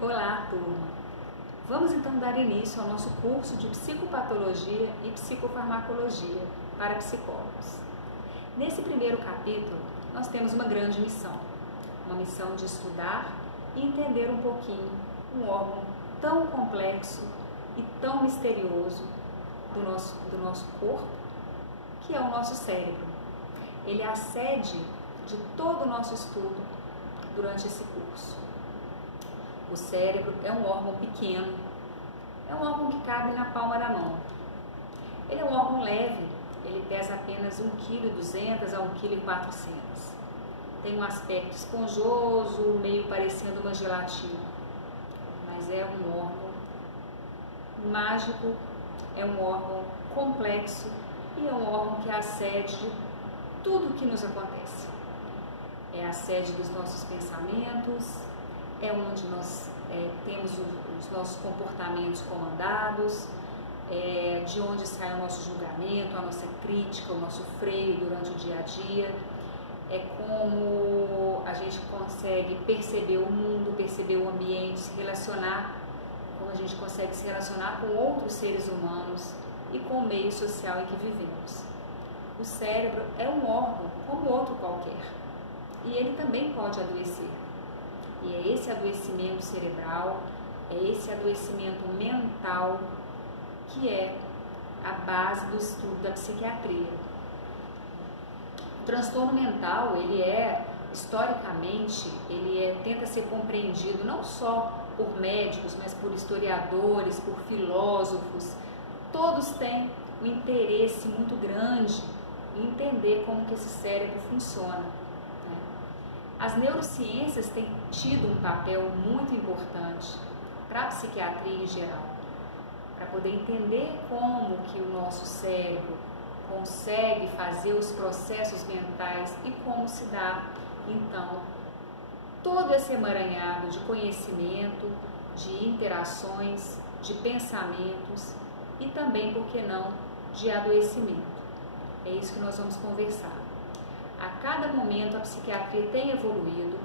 Olá, turma! Vamos então dar início ao nosso curso de Psicopatologia e Psicofarmacologia para psicólogos. Nesse primeiro capítulo, nós temos uma grande missão. Uma missão de estudar e entender um pouquinho um órgão tão complexo e tão misterioso do nosso corpo, que é o nosso cérebro. Ele é a sede de todo o nosso estudo durante esse curso. O cérebro é um órgão pequeno, é um órgão que cabe na palma da mão. Ele é um órgão leve, ele pesa apenas 1,2 kg a 1,4 kg. Tem um aspecto esponjoso, meio parecendo uma gelatina, mas é um órgão mágico, é um órgão complexo e é um órgão que é a sede de tudo que nos acontece. É a sede dos nossos pensamentos, é onde nós temos os nossos comportamentos comandados, de onde sai o nosso julgamento, a nossa crítica, o nosso freio durante o dia a dia. É como a gente consegue perceber o mundo, perceber o ambiente, se relacionar, como a gente consegue se relacionar com outros seres humanos e com o meio social em que vivemos. O cérebro é um órgão como outro qualquer e ele também pode adoecer. E é esse adoecimento cerebral, é esse adoecimento mental que é a base do estudo da psiquiatria. O transtorno mental, historicamente, tenta ser compreendido não só por médicos, mas por historiadores, por filósofos. Todos têm um interesse muito grande em entender como que esse cérebro funciona. As neurociências têm tido um papel muito importante para a psiquiatria em geral, para poder entender como que o nosso cérebro consegue fazer os processos mentais e como se dá, então, todo esse emaranhado de conhecimento, de interações, de pensamentos e também, por que não, de adoecimento. É isso que nós vamos conversar. A cada momento a psiquiatria tem evoluído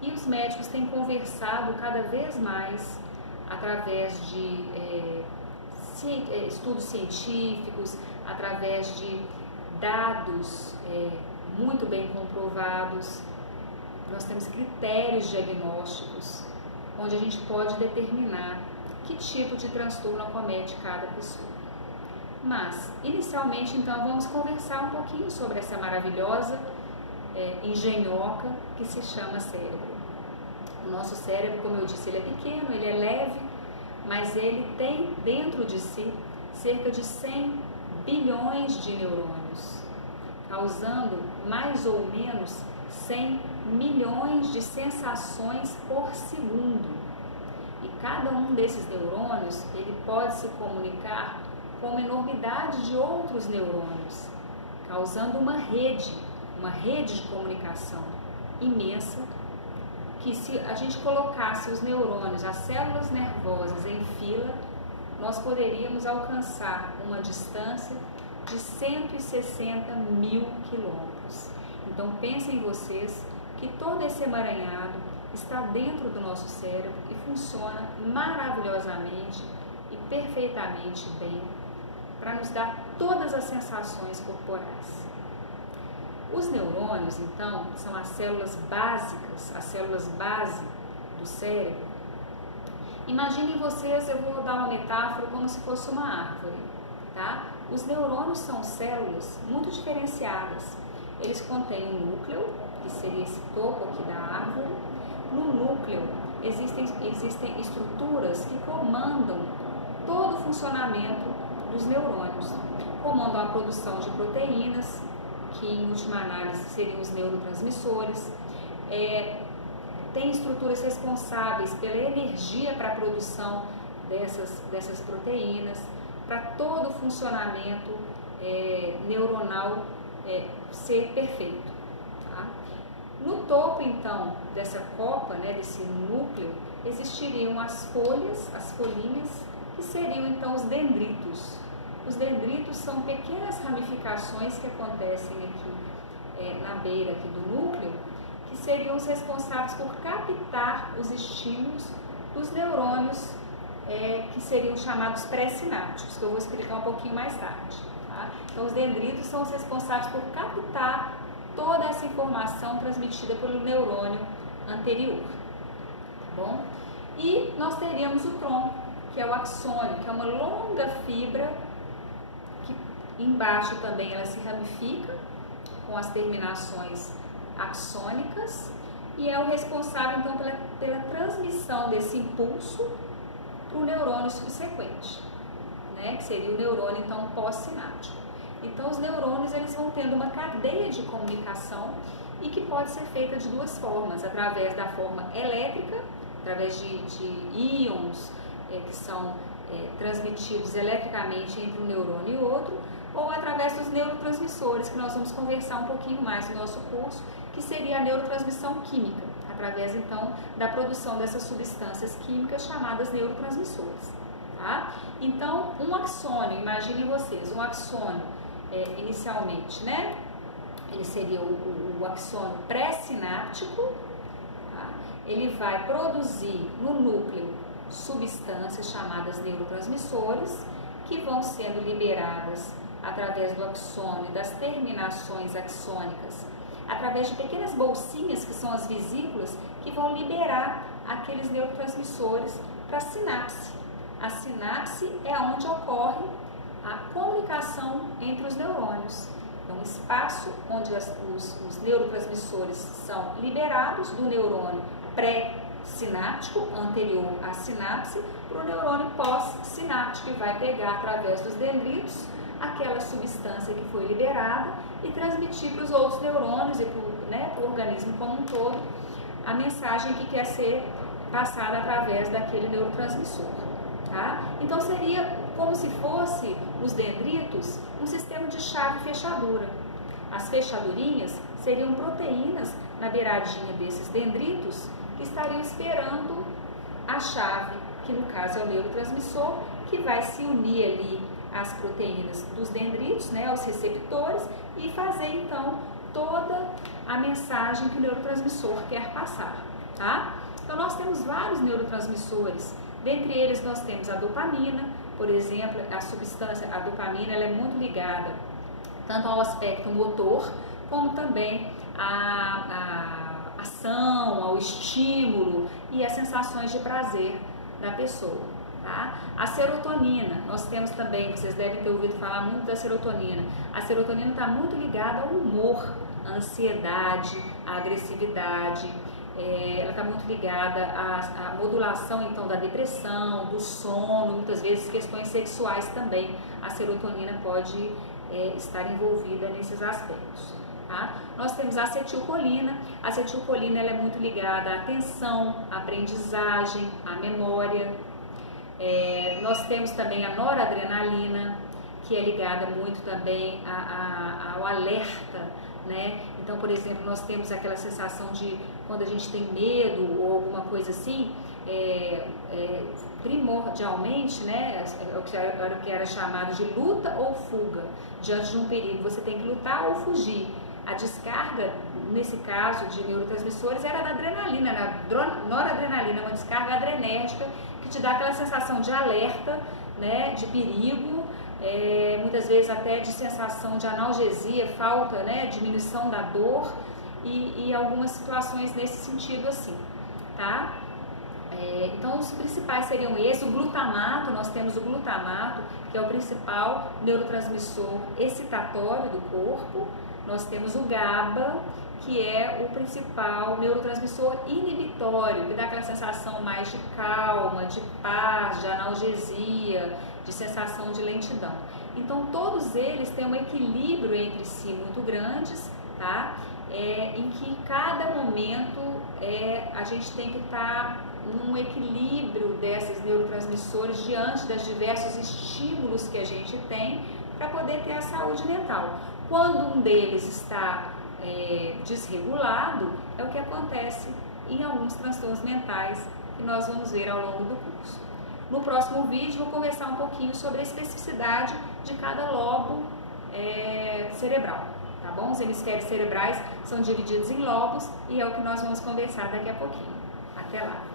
e os médicos têm conversado cada vez mais através de estudos científicos, através de dados muito bem comprovados. Nós temos critérios diagnósticos onde a gente pode determinar que tipo de transtorno acomete cada pessoa. Mas, inicialmente, então, vamos conversar um pouquinho sobre essa maravilhosa engenhoca que se chama cérebro. O nosso cérebro, como eu disse, ele é pequeno, ele é leve, mas ele tem dentro de si cerca de 100 bilhões de neurônios, causando mais ou menos 100 milhões de sensações por segundo. E cada um desses neurônios, ele pode se comunicar com uma enormidade de outros neurônios, causando uma rede de comunicação imensa, que se a gente colocasse os neurônios, as células nervosas em fila, nós poderíamos alcançar uma distância de 160 mil quilômetros. Então pensem vocês que todo esse emaranhado está dentro do nosso cérebro e funciona maravilhosamente e perfeitamente bem para nos dar todas as sensações corporais. Os neurônios, então, são as células básicas, as células base do cérebro. Imaginem vocês, eu vou dar uma metáfora como se fosse uma árvore, tá? Os neurônios são células muito diferenciadas. Eles contêm um núcleo, que seria esse topo aqui da árvore. No núcleo existem estruturas que comandam todo o funcionamento dos neurônios. Comandam a produção de proteínas, que em última análise seriam os neurotransmissores. Tem estruturas responsáveis pela energia para a produção dessas proteínas, para todo o funcionamento neuronal ser perfeito. Tá? No topo, então, dessa copa, desse núcleo, existiriam as folhas, as folhinhas, que seriam então os dendritos. Os dendritos são pequenas ramificações que acontecem aqui na beira aqui do núcleo, que seriam os responsáveis por captar os estímulos dos neurônios que seriam chamados pré-sinápticos, que eu vou explicar um pouquinho mais tarde. Tá? Então, os dendritos são os responsáveis por captar toda essa informação transmitida pelo neurônio anterior. Tá bom? E nós teríamos o tronco, que é o axônio, que é uma longa fibra que embaixo também ela se ramifica com as terminações axônicas e é o responsável então pela transmissão desse impulso para o neurônio subsequente, né, que seria o neurônio então pós-sináptico. Então os neurônios eles vão tendo uma cadeia de comunicação e que pode ser feita de duas formas, através da forma elétrica, através de íons que são transmitidos eletricamente entre um neurônio e outro, ou através dos neurotransmissores, que nós vamos conversar um pouquinho mais no nosso curso, que seria a neurotransmissão química, através então da produção dessas substâncias químicas chamadas neurotransmissores. Tá? Então, um axônio, imaginem vocês, um axônio inicialmente, né? Ele seria o axônio pré-sináptico, tá? Ele vai produzir no núcleo substâncias chamadas neurotransmissores, que vão sendo liberadas através do axônio, das terminações axônicas, através de pequenas bolsinhas, que são as vesículas, que vão liberar aqueles neurotransmissores para a sinapse. A sinapse é onde ocorre a comunicação entre os neurônios. Então, um espaço onde os neurotransmissores são liberados do neurônio pré-sináptico, anterior à sinapse, para o neurônio pós-sináptico, e vai pegar através dos dendritos aquela substância que foi liberada e transmitir para os outros neurônios e para o organismo como um todo a mensagem que quer ser passada através daquele neurotransmissor. Tá? Então seria como se fosse os dendritos um sistema de chave e fechadura. As fechadurinhas seriam proteínas na beiradinha desses dendritos que estariam esperando a chave, que no caso é o neurotransmissor, que vai se unir ali às proteínas dos dendritos, né, aos receptores, e fazer então toda a mensagem que o neurotransmissor quer passar. Tá? Então nós temos vários neurotransmissores, dentre eles nós temos a dopamina, por exemplo, a substância, a dopamina, ela é muito ligada tanto ao aspecto motor, como também à ação, ao estímulo e às sensações de prazer da pessoa. Tá? A serotonina, nós temos também, vocês devem ter ouvido falar muito da serotonina. A serotonina está muito ligada ao humor, à ansiedade, à agressividade, ela está muito ligada à modulação então da depressão, do sono, muitas vezes questões sexuais também. A serotonina pode estar envolvida nesses aspectos. Tá? Nós temos a acetilcolina. A acetilcolina ela é muito ligada à atenção, à aprendizagem, à memória. Nós temos também a noradrenalina, que é ligada muito também ao alerta, né? Então, por exemplo, nós temos aquela sensação de quando a gente tem medo ou alguma coisa assim, primordialmente, né, o que era chamado de luta ou fuga diante de um perigo. Você tem que lutar ou fugir. A descarga, nesse caso de neurotransmissores, era da adrenalina, da noradrenalina, uma descarga adrenérgica que te dá aquela sensação de alerta, né, de perigo, muitas vezes até de sensação de analgesia, falta, né, diminuição da dor e algumas situações nesse sentido assim, tá? Então os principais seriam esses. O glutamato, nós temos o glutamato, que é o principal neurotransmissor excitatório do corpo. Nós temos o GABA, que é o principal neurotransmissor inibitório, que dá aquela sensação mais de calma, de paz, de analgesia, de sensação de lentidão. Então todos eles têm um equilíbrio entre si muito grandes, tá? Em que cada momento a gente tem que estar num equilíbrio desses neurotransmissores diante dos diversos estímulos que a gente tem para poder ter a saúde mental. Quando um deles está desregulado, é o que acontece em alguns transtornos mentais que nós vamos ver ao longo do curso. No próximo vídeo vou conversar um pouquinho sobre a especificidade de cada lobo cerebral, tá bom? Os hemisférios cerebrais são divididos em lobos e é o que nós vamos conversar daqui a pouquinho. Até lá!